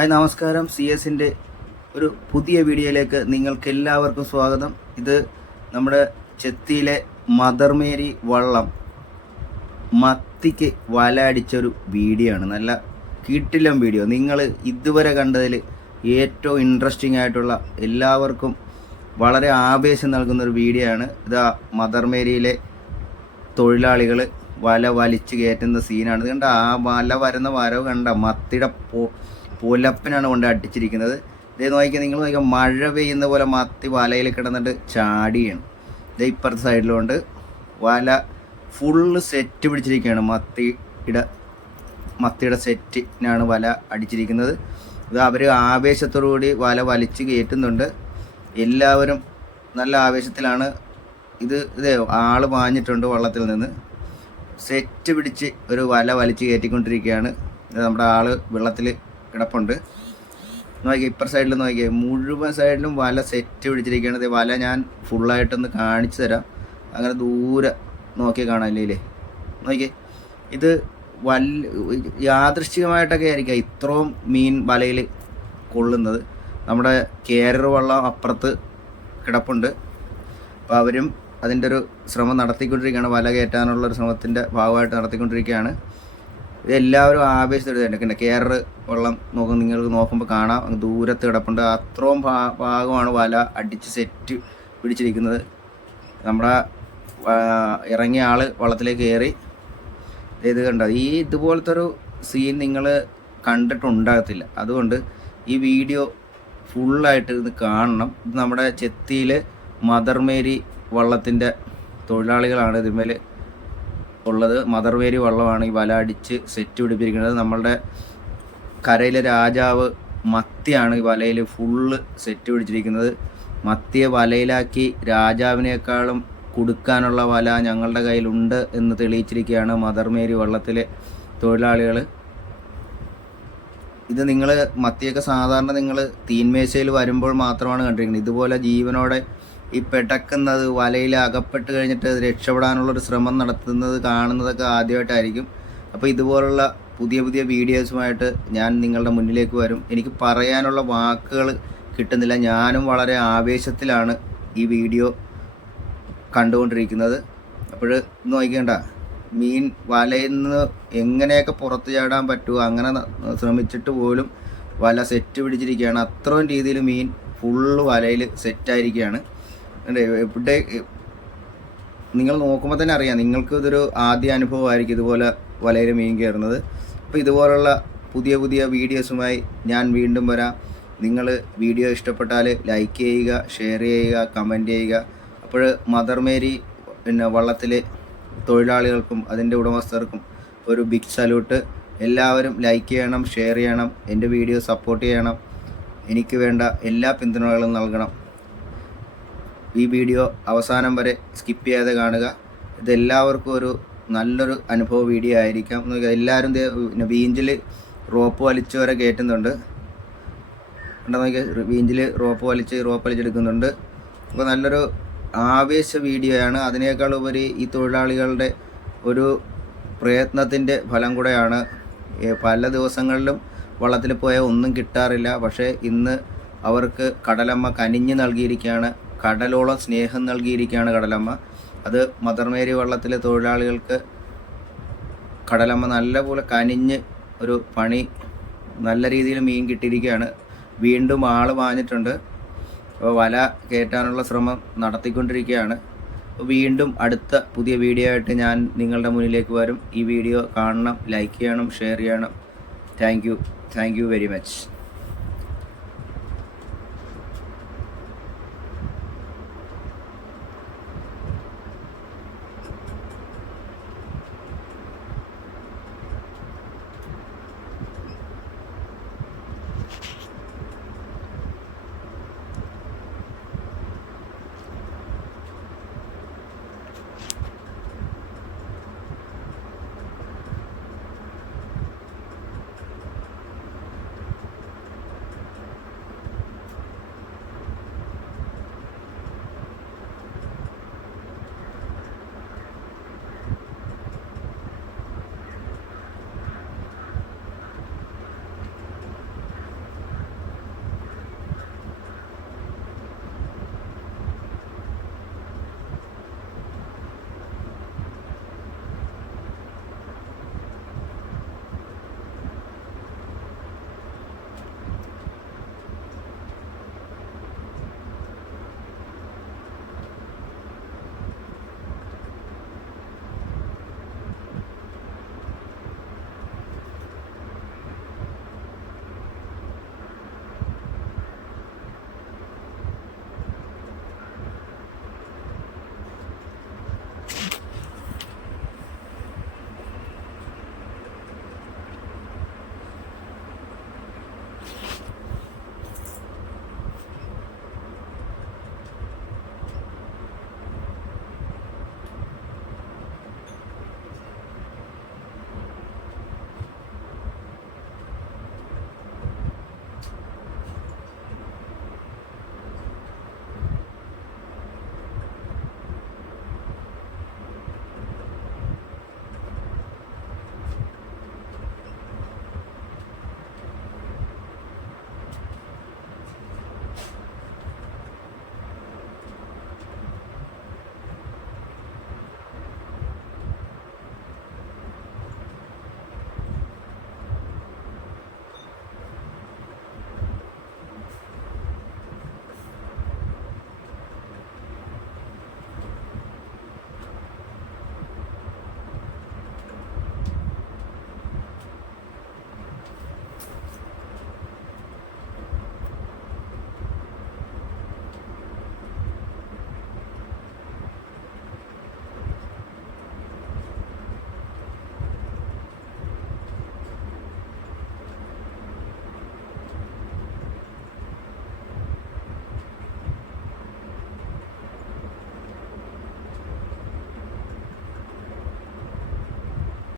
Hi നമസ്കാരം. CS-ൻ്റെ ഒരു പുതിയ വീഡിയോയിലേക്ക് നിങ്ങൾക്ക് എല്ലാവർക്കും സ്വാഗതം. ഇത് നമ്മുടെ ചെത്തിയിലെ മദർ മേരി വള്ളം മത്തിക്ക് വല അടിച്ചൊരു വീഡിയോ ആണ്. നല്ല കിടിലൻ വീഡിയോ. നിങ്ങൾ ഇതുവരെ കണ്ടതിൽ ഏറ്റവും ഇൻട്രസ്റ്റിംഗ് ആയിട്ടുള്ള, എല്ലാവർക്കും വളരെ ആവേശം നൽകുന്നൊരു വീഡിയോ ആണ്. ഇതാ മദർ മേരിയിലെ തൊഴിലാളികൾ വല വലിച്ച് കയറ്റുന്ന സീനാണ്. ഇത് കണ്ട, ആ വല വരുന്ന വരവ് കണ്ട, മത്തിയുടെ പുലപ്പിനാണ് കൊണ്ട് അടിച്ചിരിക്കുന്നത്. ഇതേ നോക്കിയാൽ നിങ്ങൾ നോക്കിയാൽ മഴ പെയ്യുന്ന പോലെ മത്തി വലയിൽ കിടന്നിട്ട് ചാടിയാണ്. ഇതേ ഇപ്പുറത്തെ സൈഡിലുണ്ട് വല ഫുള്ള് സെറ്റ് പിടിച്ചിരിക്കുകയാണ്. മത്തിയുടെ സെറ്റിനാണ് വല അടിച്ചിരിക്കുന്നത്. ഇത് അവർ ആവേശത്തോടുകൂടി വല വലിച്ച് കയറ്റുന്നുണ്ട്. എല്ലാവരും നല്ല ആവേശത്തിലാണ്. ഇതേ ആൾ പാഞ്ഞിട്ടുണ്ട് വള്ളത്തിൽ നിന്ന്. സെറ്റ് പിടിച്ച് ഒരു വല വലിച്ച് കയറ്റിക്കൊണ്ടിരിക്കുകയാണ്. നമ്മുടെ ആൾ വെള്ളത്തിൽ കിടപ്പുണ്ട്. നോക്കിയാൽ ഇപ്പുറ സൈഡിൽ നോക്കിയാൽ മുഴുവൻ സൈഡിലും വല സെറ്റ് പിടിച്ചിരിക്കുകയാണ്. വല ഞാൻ ഫുള്ളായിട്ടൊന്ന് കാണിച്ചു തരാം. അങ്ങനെ ദൂരെ നോക്കിയാൽ കാണാനില്ലേ? നോക്കിയേ, ഇത് യാദൃശ്ചികമായിട്ടൊക്കെ ആയിരിക്കാം ഇത്രയും മീൻ വലയിൽ കൊള്ളുന്നത്. നമ്മുടെ കേരർ വള്ളം അപ്പുറത്ത് കിടപ്പുണ്ട്. അപ്പോൾ അവരും അതിൻ്റെ ഒരു ശ്രമം നടത്തിക്കൊണ്ടിരിക്കുകയാണ്. വല കയറ്റാനുള്ളൊരു ശ്രമത്തിൻ്റെ ഭാഗമായിട്ട് നടത്തിക്കൊണ്ടിരിക്കുകയാണ്. ഇതെല്ലാവരും ആവേശത്തോടെ കേരർ വള്ളം നിങ്ങൾക്ക് നോക്കുമ്പോൾ കാണാം, ദൂരത്ത് കിടപ്പുണ്ട്. അത്രയും ഭാഗമാണ് വല അടിച്ച് സെറ്റ് പിടിച്ചിരിക്കുന്നത്. നമ്മുടെ ഇറങ്ങിയ ആൾ വള്ളത്തിലേക്ക് കയറി. ഇത് കണ്ട, ഇതുപോലത്തെ ഒരു സീൻ നിങ്ങൾ കണ്ടിട്ടുണ്ടാകത്തില്ല. അതുകൊണ്ട് ഈ വീഡിയോ ഫുള്ളായിട്ട് ഇത് കാണണം. ഇത് നമ്മുടെ ചെത്തിയിൽ മദർ മേരി വള്ളത്തിൻ്റെ തൊഴിലാളികളാണ് ഇതിന്മേൽ ഉള്ളത്. മദർ മേരി വള്ളമാണ് ഈ വല അടിച്ച് സെറ്റ് പിടിപ്പിച്ചിരിക്കുന്നത്. നമ്മളുടെ കരയിലെ രാജാവ് മത്തിയാണ് ഈ വലയിൽ ഫുള്ള് സെറ്റ് പിടിച്ചിരിക്കുന്നത്. മത്തിയെ വലയിലാക്കി രാജാവിനേക്കാളും കൊടുക്കാനുള്ള വല ഞങ്ങളുടെ കയ്യിലുണ്ട് എന്ന് തെളിയിച്ചിരിക്കുകയാണ് മദർ മേരി വള്ളത്തിലെ തൊഴിലാളികൾ. ഇത് നിങ്ങൾ മത്തിയൊക്കെ സാധാരണ നിങ്ങൾ തീൻമേശയിൽ വരുമ്പോൾ മാത്രമാണ് കണ്ടിരിക്കുന്നത്. ഇതുപോലെ ജീവനോടെ ഈ പെടക്കുന്നത്, വലയിൽ അകപ്പെട്ട് കഴിഞ്ഞിട്ട് രക്ഷപ്പെടാനുള്ളൊരു ശ്രമം നടത്തുന്നത് കാണുന്നതൊക്കെ ആദ്യമായിട്ടായിരിക്കും. അപ്പോൾ ഇതുപോലുള്ള പുതിയ പുതിയ വീഡിയോസുമായിട്ട് ഞാൻ നിങ്ങളുടെ മുന്നിലേക്ക് വരും. എനിക്ക് പറയാനുള്ള വാക്കുകൾ കിട്ടുന്നില്ല. ഞാനും വളരെ ആവേശത്തിലാണ് ഈ വീഡിയോ കണ്ടുകൊണ്ടിരിക്കുന്നത്. അപ്പോൾ നോക്കിക്കേണ്ട, മീൻ വലയിൽ നിന്ന് എങ്ങനെയൊക്കെ പുറത്ത് ചാടാൻ പറ്റുമോ അങ്ങനെ ശ്രമിച്ചിട്ട് പോലും വല സെറ്റ് പിടിച്ചിരിക്കുകയാണ്. അത്രയും രീതിയിൽ മീൻ ഫുള്ള് വലയിൽ സെറ്റായിരിക്കുകയാണ്. ഇവിടെ നിങ്ങൾ നോക്കുമ്പോൾ തന്നെ അറിയാം, നിങ്ങൾക്ക് ഇതൊരു ആദ്യ അനുഭവമായിരിക്കും ഇതുപോലെ വലയിൽ മീൻ കയറുന്നത്. അപ്പോൾ ഇതുപോലുള്ള പുതിയ പുതിയ വീഡിയോസുമായി ഞാൻ വീണ്ടും വരാം. നിങ്ങൾ വീഡിയോ ഇഷ്ടപ്പെട്ടാൽ ലൈക്ക് ചെയ്യുക, ഷെയർ ചെയ്യുക, കമൻറ്റ് ചെയ്യുക. അപ്പോൾ മദർ മേരി വള്ളത്തിലെ തൊഴിലാളികൾക്കും അതിൻ്റെ ഉടമസ്ഥർക്കും ഒരു ബിഗ് സല്യൂട്ട്. എല്ലാവരും ലൈക്ക് ചെയ്യണം, ഷെയർ ചെയ്യണം, എൻ്റെ വീഡിയോ സപ്പോർട്ട് ചെയ്യണം. എനിക്ക് വേണ്ട എല്ലാ പിന്തുണകളും നൽകണം. ഈ വീഡിയോ അവസാനം വരെ സ്കിപ്പ് ചെയ്യാതെ കാണുക. ഇതെല്ലാവർക്കും ഒരു നല്ലൊരു അനുഭവ വീഡിയോ ആയിരിക്കാം. എല്ലാവരും വീഞ്ചിൽ റോപ്പ് വലിച്ച് വരെ കയറ്റുന്നുണ്ട്. കണ്ടോ നോക്കിയാൽ, വീഞ്ചിൽ റോപ്പ് വലിച്ചെടുക്കുന്നുണ്ട്. അപ്പോൾ നല്ലൊരു ആവേശ വീഡിയോയാണ്. അതിനേക്കാൾ ഉപരി ഈ തൊഴിലാളികളുടെ ഒരു പ്രയത്നത്തിൻ്റെ ഫലം കൂടെയാണ്. പല ദിവസങ്ങളിലും വള്ളത്തിൽ പോയാൽ ഒന്നും കിട്ടാറില്ല. പക്ഷേ ഇന്ന് അവർക്ക് കടലമ്മ കനിഞ്ഞ് നൽകിയിരിക്കുകയാണ്. കടലോളം സ്നേഹം നൽകിയിരിക്കുകയാണ് കടലമ്മ. അത് മദർ മേരി വള്ളത്തിലെ തൊഴിലാളികൾക്ക് കടലമ്മ നല്ലപോലെ കനിഞ്ഞ് ഒരു പണി നല്ല രീതിയിൽ മീൻ കിട്ടിയിരിക്കുകയാണ്. വീണ്ടും ആൾ പാഞ്ഞിട്ടുണ്ട്. അപ്പോൾ വല കയറ്റാനുള്ള ശ്രമം നടത്തിക്കൊണ്ടിരിക്കുകയാണ്. വീണ്ടും അടുത്ത പുതിയ വീഡിയോ ആയിട്ട് ഞാൻ നിങ്ങളുടെ മുന്നിലേക്ക് വരും. ഈ വീഡിയോ കാണണം, ലൈക്ക് ചെയ്യണം, ഷെയർ ചെയ്യണം. Thank you very much.